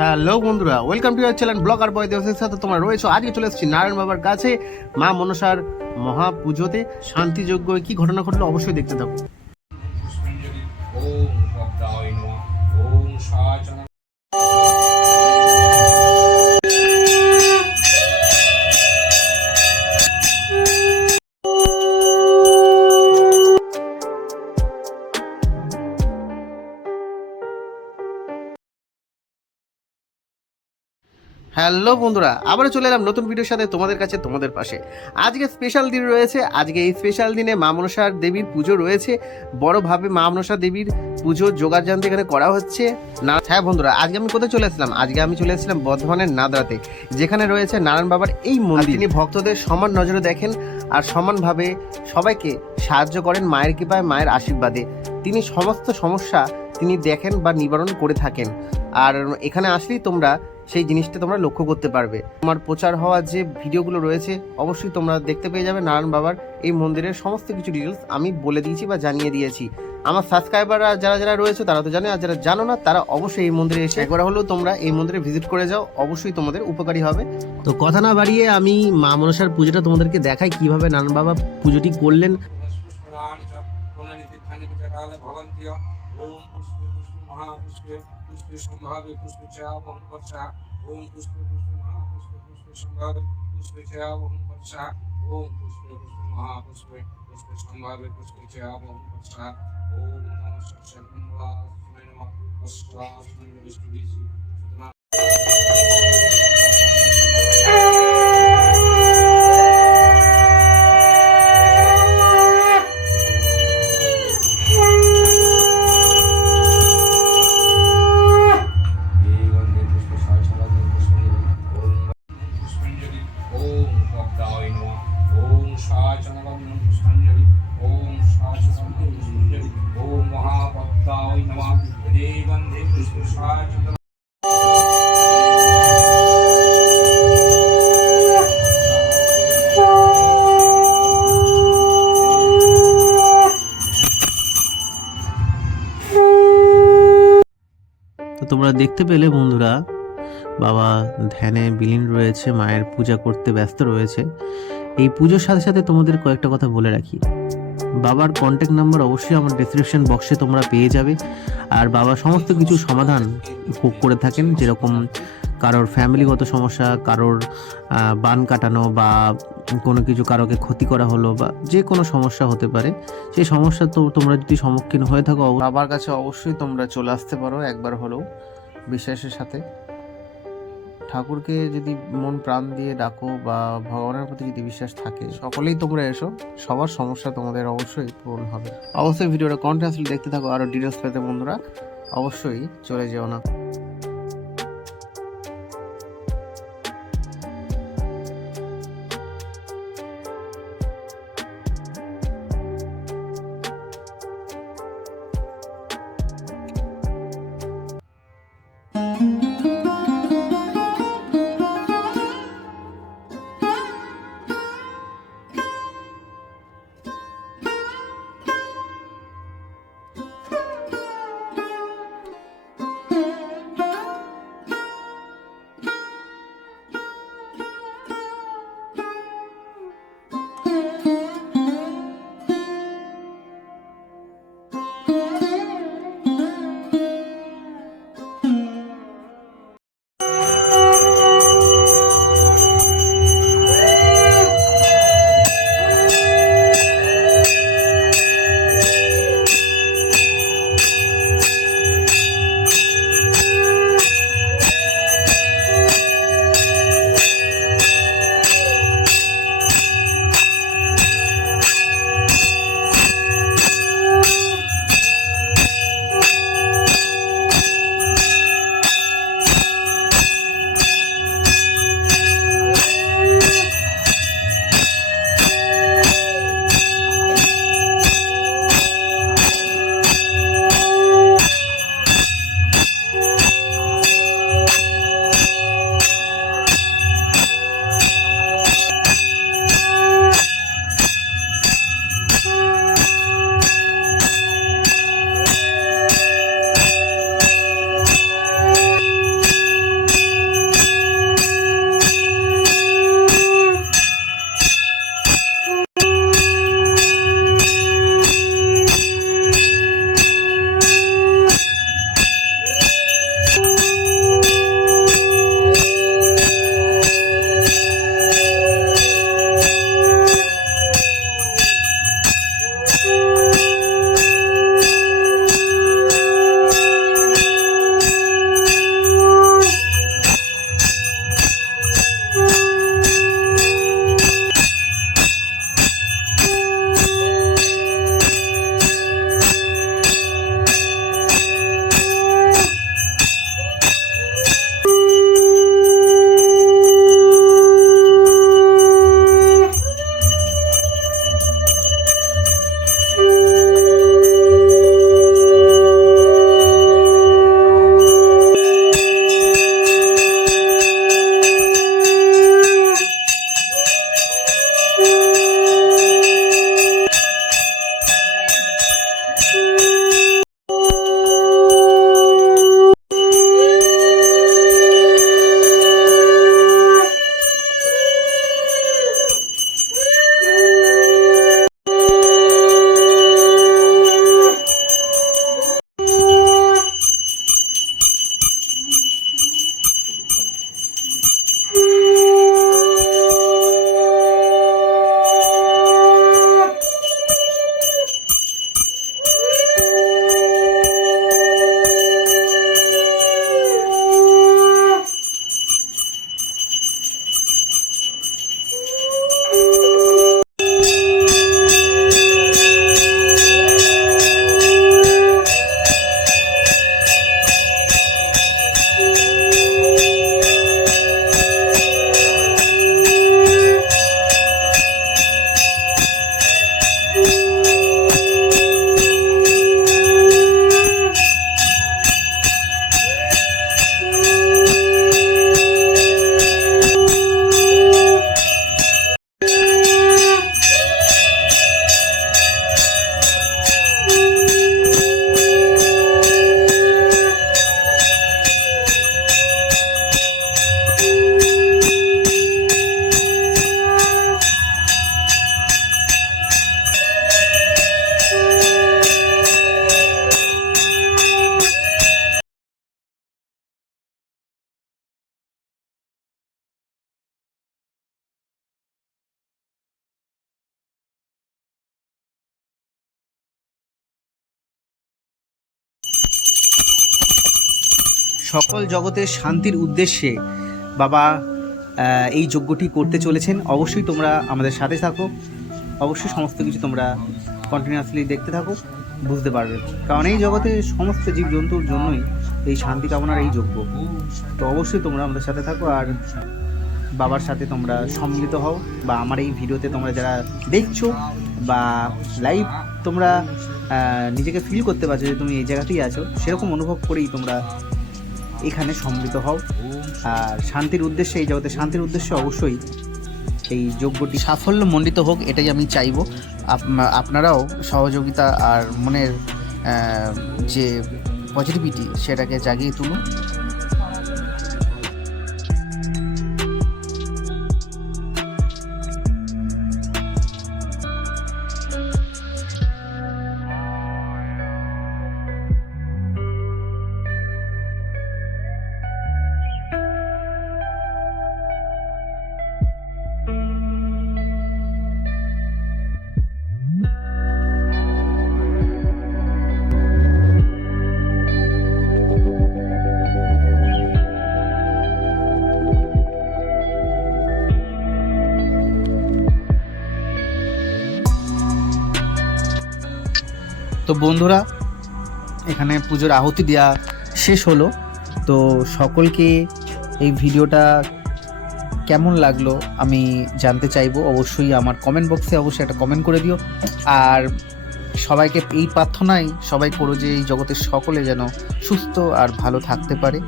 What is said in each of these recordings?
Hello বন্ধুরা, welcome to your channel blogger boy দেবসের সাথে তোমরা রয়েছো। আজকে চলে এসেছি নারায়ণ বাবার কাছে মা মনসার মহা পুজোতে। শান্তিযজ্ঞ কি ঘটনা ঘটলো অবশ্যই দেখতে থাকো। পুষ্পাঞ্জলি ওম ভদ্রায় নমঃ ওম সাচনা। হ্যালো বন্ধুরা, আবারও চলে এলাম নতুন ভিডিওর সাথে তোমাদের কাছে, তোমাদের পাশে। আজকে স্পেশাল দিন রয়েছে। আজকে এই স্পেশাল দিনে মা মনসার দেবীর পুজো রয়েছে। বড়ভাবে মা মনসা দেবীর পুজোর জোগাড়যন্ত্র এখানে করা হচ্ছে না। হ্যাঁ বন্ধুরা, আজকে আমি কোথায় চলে আসলাম? আজকে আমি চলে এসেছিলাম বর্ধমানের নাদরাতে, যেখানে রয়েছে নারায়ণ বাবার এই মন্দির। তিনি ভক্তদের সমান নজরে দেখেন আর সমানভাবে সবাইকে সাহায্য করেন মায়ের কৃপায়, মায়ের আশীর্বাদে। তিনি সমস্ত সমস্যা তিনি দেখেন বা নিবারণ করে থাকেন। আর এখানে আসলেই তোমরা সেই জিনিসটা তোমরা লক্ষ্য করতে পারবে। তোমার প্রচার হওয়া যে ভিডিওগুলো রয়েছে অবশ্যই তোমরা দেখতে পেয়ে যাবে। নারায়ণ বাবার এই মন্দিরের সমস্ত কিছু ডিটেলস আমি বলে দিয়েছি বা জানিয়ে দিয়েছি। আমার সাবস্ক্রাইবাররা যারা যারা রয়েছে তারা তো জানে, আর যারা জানো না তারা অবশ্যই এই মন্দিরে এসে একবার হলেও তোমরা এই মন্দিরে ভিজিট করে যাও, অবশ্যই তোমাদের উপকারী হবে। তো কথা না বাড়িয়ে আমি মা মনসার পুজোটা তোমাদেরকে দেখাই কিভাবে নারায়ণ বাবা পুজোটি করলেন। पुष्पे संभावे पुष्पे चया वहं वर्षा ओम पुष्पे पुष्पे महापुष्पे पुष्पे संभावे पुष्पे चया वहं वर्षा ओम पुष्पे पुष्पे महापुष्पे पुष्पे संभावे पुष्पे चया वहं वर्षा ओम नमः सरस्वती नमः वस्त्रास्मि विष्णुदेशी তো তোমরা দেখতে পেলে বন্ধুরা, বাবা ধ্যানে বিলীন রয়েছে, মায়ের পূজা করতে ব্যস্ত রয়েছে। এই পুজোর সাথে সাথে তোমাদের কয়েকটা কথা বলে রাখি। বাবার কন্ট্যাক্ট নাম্বার অবশ্যই আমার ডেসক্রিপশন বক্সে তোমরা পেয়ে যাবে। আর বাবা সমস্ত কিছু সমাধান করে থাকেন, যেরকম কারোর ফ্যামিলিগত সমস্যা, কারোর বান কাটানো বা কোনো কিছু কারোকে ক্ষতি করা হলো বা যে কোনো সমস্যা হতে পারে, সেই সমস্যা তো তোমরা যদি সম্মুখীন হয়ে থাকো বাবার কাছে অবশ্যই তোমরা চলে আসতে পারো একবার হলেও বিশ্বাসের সাথে। ঠাকুরকে যদি মন প্রাণ দিয়ে ডাকো বা ভগবানের প্রতি যদি বিশ্বাস থাকে, সকলেই তোমরা এসো, সবার সমস্যা তোমাদের অবশ্যই পূরণ হবে। অবশ্যই ভিডিওটা কন্টিনিউয়াসলি দেখতে থাকো। আরও ডিটেলস পেতে বন্ধুরা অবশ্যই চলে যেও না। সকল জগতের শান্তির উদ্দেশ্যে বাবা এই যজ্ঞটি করতে চলেছেন। অবশ্যই তোমরা আমাদের সাথে থাকো, অবশ্যই সমস্ত কিছু তোমরা কন্টিনিউয়াসলি দেখতে থাকো, বুঝতে পারবে। কারণ এই জগতে সমস্ত জীবজন্তুর জন্যই এই শান্তি কামনার এই যজ্ঞ। তো অবশ্যই তোমরা আমাদের সাথে থাকো আর বাবার সাথে তোমরা সম্মিলিত হও, বা আমার এই ভিডিওতে তোমরা যারা দেখছো বা লাইভ তোমরা নিজেকে ফিল করতে পারছো যে তুমি এই জায়গাতেই আছো, সেরকম অনুভব করেই তোমরা এখানে সম্মিলিত হও। আর শান্তির উদ্দেশ্যে, এই জগতে শান্তির উদ্দেশ্যে অবশ্যই এই যজ্ঞটি সাফল্যমণ্ডিত হোক, এটাই আমি চাইবো। আপনারাও সহযোগিতা আর মনের যে পজিটিভিটি সেটাকে জাগিয়ে তুলুন। তো বন্ধুরা, এখানে পুজোর আহুতি দেওয়া শেষ হলো। তো সকলকে এই ভিডিওটা কেমন লাগলো আমি জানতে চাইবো। অবশ্যই আমার কমেন্ট বক্সে অবশ্যই একটা কমেন্ট করে দিও। আর সবাইকে এই প্রার্থনাই সবাই করো যে এই জগতের সকলে যেন সুস্থ আর ভালো থাকতে পারে।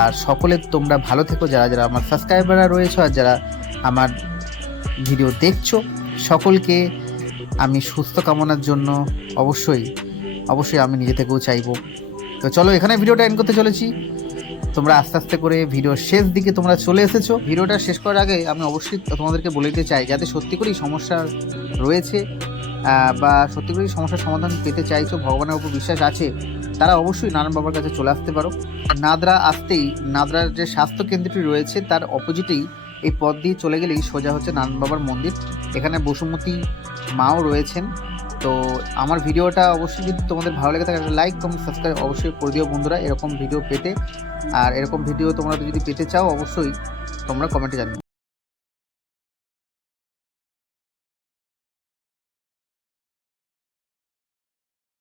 আর সকলে তোমরা ভালো থেকো, যারা যারা আমার সাবস্ক্রাইবাররা রয়েছে আর যারা আমার ভিডিও দেখছো, সকলকে আমি সুস্থ কামনার জন্য অবশ্যই আমি নিজে থেকেও চাইবো। তো চলো, এখানে ভিডিওটা এন্ড করতে চলেছি। তোমরা আস্তে আস্তে করে ভিডিওর শেষ দিকে তোমরা চলে এসেছো। ভিডিওটা শেষ করার আগে আমি অবশ্যই তোমাদেরকে বলে দিতে চাই, যাতে সত্যি করেই সমস্যা রয়েছে বা সত্যি করেই সমস্যার সমাধান পেতে চাইছো, ভগবানের উপর বিশ্বাস আছে, তারা অবশ্যই নারায়ণ বাবার কাছে চলে আসতে পারো। নাদরা আসতেই নাদরার যে স্বাস্থ্য কেন্দ্রটি রয়েছে তার অপোজিটেই এই পথ দিয়ে চলে গেলেই সোজা হচ্ছে নারায়ণ বাবার মন্দির। এখানে বসুমতী মাও রয়েছেন। তো আমার ভিডিওটা অবশ্যই যদি তোমাদের ভালো লেগে থাকে, একটা লাইক কমেন্ট সাবস্ক্রাইব অবশ্যই করে দিও বন্ধুরা, এরকম ভিডিও পেতে। আর এরকম ভিডিও তোমরা যদি পেতে চাও অবশ্যই তোমরা কমেন্টে জানিও।